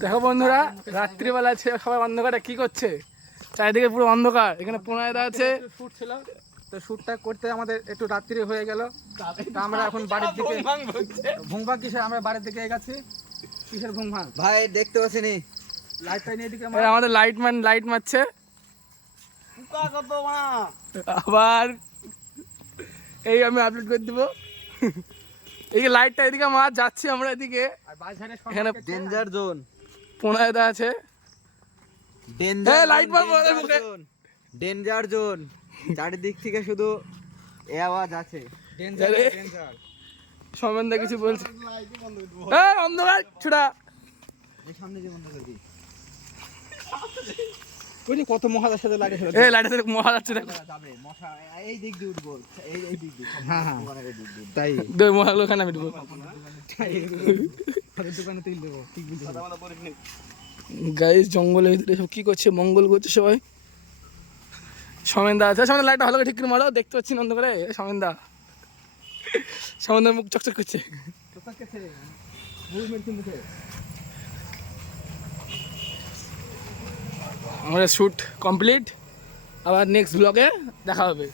দেখো বন্ধুরা, রাত্রিবেলা সবাই অন্ধকারে কি করছে, চারিদিকে পুরো অন্ধকার। এখানে প্রণয়দা আছে, শুট ছিল, তো শুটটা করতে আমাদের একটু রাত্রি হয়ে গেল। তা আমরা এখন বাড়ির দিকে ভুংভাং কিসে আমরা বাড়ির দিকে এগাচ্ছি। কিসের ভুংভাং ভাই দেখতে পাচ্ছিনি? লাইটটা নিয়ে এদিকে আমাদের লাইটম্যান লাইট মারছে। আবার এই আমি আপলোড করে দিব। এই লাইটটা এদিকে মার, যাচ্ছি আমরা এদিকে। এখানে ডেঞ্জার জোন, প্রণয়দা আছে। ডেঞ্জার লাইট মারবো মুখে। ডেঞ্জার জোন, চারিদিক থেকে শুধু এ আওয়াজ আছে। Danger danger. সমেনদা কিছু বলছে, অন্ধকার ছুড়া। এই সামনে যে বন্ধ করে দিই। ওই যে কত মহাদার সাথে লাগে এই লাইটের সাথে মহা যাচ্ছে দেখো। যাবে মশা এই দিক দিয়ে উঠবো, এই দিক দিয়ে। হ্যাঁ হ্যাঁ তাই দুই মহাগুলো খানা মিটবো। দোকানে তেল দেবো ঠিক বুঝতে গাইস জঙ্গলের ভিতরে সব কি করছে, মঙ্গল করছে সবাই। সমেনদা আছে, সমেনদা লাইটটা ভালো করে ঠিক করে মারো, দেখতে পাচ্ছি না অন্ধকারে। সমেনদা, সমেনদার মুখ চকচক করছে। আমাদের শ্যুট কমপ্লিট, আবার নেক্সট ব্লগে দেখা হবে।